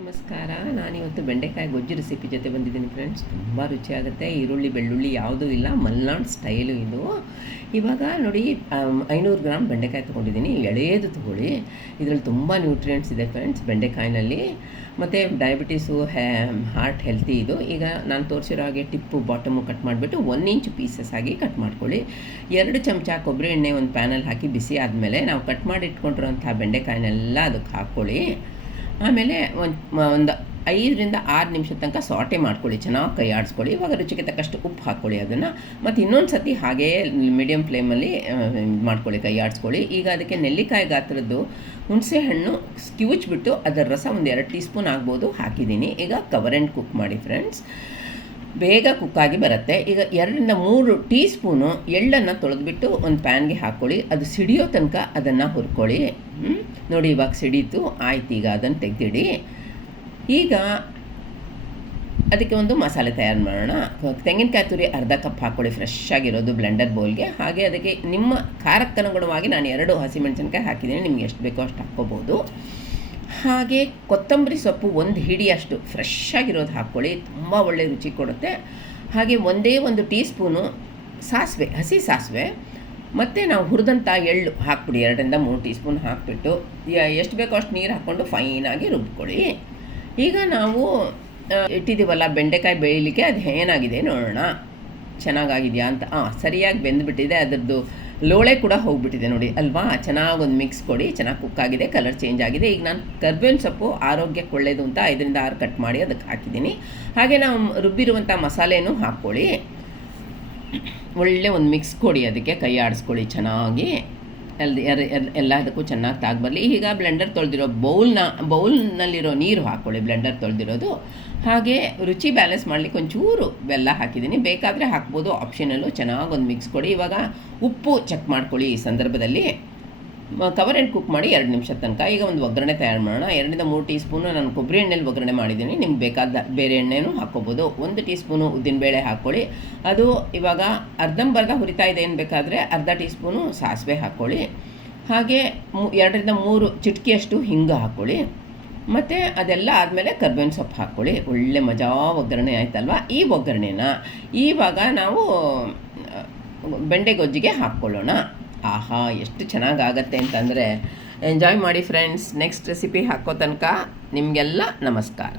ನಮಸ್ಕಾರ. ನಾನಿವತ್ತು ಬೆಂಡೆಕಾಯಿ ಗೊಜ್ಜು ರೆಸಿಪಿ ಜೊತೆ ಬಂದಿದ್ದೀನಿ ಫ್ರೆಂಡ್ಸ್. ತುಂಬ ರುಚಿಯಾಗುತ್ತೆ. ಈರುಳ್ಳಿ ಬೆಳ್ಳುಳ್ಳಿ ಯಾವುದೂ ಇಲ್ಲ, ಮಲ್ನಾಡ್ ಸ್ಟೈಲು ಇದು. ಇವಾಗ ನೋಡಿ, 500 ಗ್ರಾಮ್ ಬೆಂಡೆಕಾಯಿ ತೊಗೊಂಡಿದ್ದೀನಿ. ಎಳೆಯದು ತೊಗೊಳ್ಳಿ. ಇದರಲ್ಲಿ ತುಂಬ ನ್ಯೂಟ್ರಿಯೆಂಟ್ಸ್ ಇದೆ ಫ್ರೆಂಡ್ಸ್ ಬೆಂಡೆಕಾಯಿನಲ್ಲಿ. ಮತ್ತು ಡಯಾಬಿಟೀಸು, ಹಾರ್ಟ್ ಹೆಲ್ತಿ ಇದು. ಈಗ ನಾನು ತೋರಿಸಿರೋ ಹಾಗೆ ಟಿಪ್ಪು ಬಾಟಮು ಕಟ್ ಮಾಡಿಬಿಟ್ಟು 1 ಇಂಚ್ ಪೀಸಸ್ ಆಗಿ ಕಟ್ ಮಾಡ್ಕೊಳ್ಳಿ. 2 ಚಮಚ ಕೊಬ್ಬರಿ ಎಣ್ಣೆ ಒಂದು ಪ್ಯಾನಲ್ಲಿ ಹಾಕಿ ಬಿಸಿ ಆದಮೇಲೆ ನಾವು ಕಟ್ ಮಾಡಿ ಇಟ್ಕೊಂಡಿರೋಂಥ ಬೆಂಡೆಕಾಯಿನೆಲ್ಲ ಅದಕ್ಕೆ ಹಾಕ್ಕೊಳ್ಳಿ. ಆಮೇಲೆ ಒಂದು 5ರಿಂದ 6 ನಿಮಿಷದ ತನಕ ಸಾಟೆ ಮಾಡ್ಕೊಳ್ಳಿ, ಚೆನ್ನಾಗಿ ಕೈ ಆಡಿಸ್ಕೊಳ್ಳಿ. ಇವಾಗ ರುಚಿಗೆ ತಕ್ಕಷ್ಟು ಉಪ್ಪು ಹಾಕ್ಕೊಳ್ಳಿ ಅದನ್ನು. ಮತ್ತು ಇನ್ನೊಂದು ಸತಿ ಹಾಗೇ ಮೀಡಿಯಮ್ ಫ್ಲೇಮಲ್ಲಿ ಮಾಡ್ಕೊಳ್ಳಿ, ಕೈ ಆಡಿಸ್ಕೊಳ್ಳಿ. ಈಗ ಅದಕ್ಕೆ ನೆಲ್ಲಿಕಾಯಿ ಗಾತ್ರದ್ದು ಹುಣಸೆ ಹಣ್ಣು ಕಿವುಚ್ಬಿಟ್ಟು ಅದರ ರಸ ಒಂದು 2 ಟೀ ಸ್ಪೂನ್ ಆಗ್ಬೋದು ಹಾಕಿದ್ದೀನಿ. ಈಗ ಕವರ್ ಆ್ಯಂಡ್ ಕುಕ್ ಮಾಡಿ ಫ್ರೆಂಡ್ಸ್, ಬೇಗ ಕುಕ್ಕಾಗಿ ಬರುತ್ತೆ. ಈಗ 2ರಿಂದ 3 ಟೀ ಸ್ಪೂನು ಎಳ್ಳನ್ನು ತೊಳೆದ್ಬಿಟ್ಟು ಒಂದು ಪ್ಯಾನ್ಗೆ ಹಾಕ್ಕೊಳ್ಳಿ. ಅದು ಸಿಡಿಯೋ ತನಕ ಅದನ್ನು ಹುರ್ಕೊಳ್ಳಿ. ನೋಡಿ, ಇವಾಗ ಸಿಡೀತು, ಆಯ್ತು. ಈಗ ಅದನ್ನು ತೆಗೆದಿಡಿ. ಈಗ ಅದಕ್ಕೆ ಒಂದು ಮಸಾಲೆ ತಯಾರು ಮಾಡೋಣ. ತೆಂಗಿನಕಾಯಿ ತುರಿ ಅರ್ಧ ಕಪ್ ಹಾಕ್ಕೊಳ್ಳಿ, ಫ್ರೆಶ್ ಆಗಿರೋದು, ಬ್ಲೆಂಡರ್ ಬೌಲ್ಗೆ. ಹಾಗೆ ಅದಕ್ಕೆ ನಿಮ್ಮ ಖಾರಕ್ಕನುಗುಣವಾಗಿ ನಾನು 2 ಹಸಿಮೆಣಸಿನ್ಕಾಯಿ ಹಾಕಿದ್ದೀನಿ, ನಿಮ್ಗೆ ಎಷ್ಟು ಬೇಕೋ ಅಷ್ಟು ಹಾಕ್ಕೋಬೋದು. ಹಾಗೆ ಕೊತ್ತಂಬರಿ ಸೊಪ್ಪು 1 ಹಿಡಿಯಷ್ಟು ಫ್ರೆಶ್ ಆಗಿರೋದು ಹಾಕ್ಕೊಳ್ಳಿ, ತುಂಬ ಒಳ್ಳೆ ರುಚಿ ಕೊಡುತ್ತೆ. ಹಾಗೆ ಒಂದು ಟೀ ಸ್ಪೂನು ಸಾಸಿವೆ, ಹಸಿ ಸಾಸಿವೆ, ಮತ್ತು ನಾವು ಹುರಿದಂಥ ಎಳ್ಳು ಹಾಕ್ಬಿಡಿ. 2ರಿಂದ 3 ಟೀ ಸ್ಪೂನ್ ಹಾಕಿಬಿಟ್ಟು ಎಷ್ಟು ಬೇಕೋ ಅಷ್ಟು ನೀರು ಹಾಕ್ಕೊಂಡು ಫೈನಾಗಿ ರುಬ್ಕೊಳ್ಳಿ. ಈಗ ನಾವು ಇಟ್ಟಿದ್ದೀವಲ್ಲ ಬೆಂಡೆಕಾಯಿ ಬೇಯಲಿಕ್ಕೆ, ಅದು ಏನಾಗಿದೆ ನೋಡೋಣ, ಚೆನ್ನಾಗಾಗಿದೆಯಾ ಅಂತ. ಸರಿಯಾಗಿ ಬೆಂದುಬಿಟ್ಟಿದೆ. ಅದರದ್ದು ಲೋಳೆ ಕೂಡ ಹೋಗಿಬಿಟ್ಟಿದೆ ನೋಡಿ ಅಲ್ವಾ. ಚೆನ್ನಾಗಿ ಒಂದು ಮಿಕ್ಸ್ ಕೊಡಿ. ಚೆನ್ನಾಗಿ ಕುಕ್ಕಾಗಿದೆ, ಕಲರ್ ಚೇಂಜ್ ಆಗಿದೆ. ಈಗ ನಾನು ಕರ್ಬೇವಿನ ಸೊಪ್ಪು ಆರೋಗ್ಯಕ್ಕೆ ಒಳ್ಳೆಯದು ಅಂತ 5ರಿಂದ 6 ಕಟ್ ಮಾಡಿ ಅದಕ್ಕೆ ಹಾಕಿದ್ದೀನಿ. ಹಾಗೆ ನಾವು ರುಬ್ಬಿರುವಂಥ ಮಸಾಲೆನೂ ಹಾಕ್ಕೊಳ್ಳಿ. ಒಳ್ಳೆ ಒಂದು ಮಿಕ್ಸ್ ಕೊಡಿ, ಅದಕ್ಕೆ ಕೈ ಆಡಿಸ್ಕೊಳ್ಳಿ ಚೆನ್ನಾಗಿ. ಎಲ್ಲದಕ್ಕೂ ಚೆನ್ನಾಗಿ ತಾಗ್ಬರಲಿ. ಈಗ ಬ್ಲೆಂಡರ್ ತೊಳೆದಿರೋ ಬೌಲ್ನಲ್ಲಿರೋ ನೀರು ಹಾಕ್ಕೊಳ್ಳಿ, ಬ್ಲೆಂಡರ್ ತೊಳೆದಿರೋದು. ಹಾಗೆ ರುಚಿ ಬ್ಯಾಲೆನ್ಸ್ ಮಾಡಲಿಕ್ಕೆ ಒಂಚೂರು ಬೆಲ್ಲ ಹಾಕಿದ್ದೀನಿ, ಬೇಕಾದರೆ ಹಾಕ್ಬೋದು, ಆಪ್ಷನಲ್ಲು. ಚೆನ್ನಾಗಿ ಒಂದು ಮಿಕ್ಸ್ ಕೊಡಿ. ಇವಾಗ ಉಪ್ಪು ಚೆಕ್ ಮಾಡ್ಕೊಳ್ಳಿ. ಈ ಸಂದರ್ಭದಲ್ಲಿ ಕವರ್ ಆ್ಯಂಡ್ ಕುಕ್ ಮಾಡಿ 2 ನಿಮಿಷದ ತನಕ. ಈಗ ಒಂದು ಒಗ್ಗರಣೆ ತಯಾರು ಮಾಡೋಣ. 2ರಿಂದ 3 ಟೀ ಸ್ಪೂನು ನಾನು ಕೊಬ್ಬರಿ ಎಣ್ಣೆಲಿ ಒಗ್ಗರಣೆ ಮಾಡಿದ್ದೀನಿ, ನಿಮ್ಗೆ ಬೇಕಾದ ಬೇರೆ ಎಣ್ಣೆನೂ ಹಾಕ್ಕೋಬೋದು. 1 ಟೀ ಸ್ಪೂನು ಉದ್ದಿನಬೇಳೆ ಹಾಕ್ಕೊಳ್ಳಿ. ಅದು ಇವಾಗ ಅರ್ಧಂಬರ್ಧ ಹುರಿತಾ ಇದೆ ಬೇಕಾದರೆ ಅರ್ಧ ಟೀ ಸ್ಪೂನು ಸಾಸಿವೆ ಹಾಕ್ಕೊಳ್ಳಿ. ಹಾಗೆ 2ರಿಂದ 3 ಚಿಟಿಕೆಯಷ್ಟು ಹಿಂಗೆ ಹಾಕ್ಕೊಳ್ಳಿ. ಮತ್ತು ಅದೆಲ್ಲ ಆದಮೇಲೆ ಕರ್ಬೇವಿನ ಸೊಪ್ಪು ಹಾಕ್ಕೊಳ್ಳಿ. ಒಳ್ಳೆ ಮಜಾ ಒಗ್ಗರಣೆ ಆಯ್ತಲ್ವ. ಈ ಒಗ್ಗರಣೆನ ಇವಾಗ ನಾವು ಬೆಂಡೆ ಗೊಜ್ಜಿಗೆ ಹಾಕ್ಕೊಳ್ಳೋಣ. ಆಹಾ, ಎಷ್ಟು ಚೆನ್ನಾಗಾಗತ್ತೆ ಅಂತಂದರೆ ಎಂಜಾಯ್ ಮಾಡಿ ಫ್ರೆಂಡ್ಸ್. ನೆಕ್ಸ್ಟ್ ರೆಸಿಪಿ ಹಾಕೋ ತನಕ ನಿಮಗೆಲ್ಲ ನಮಸ್ಕಾರ.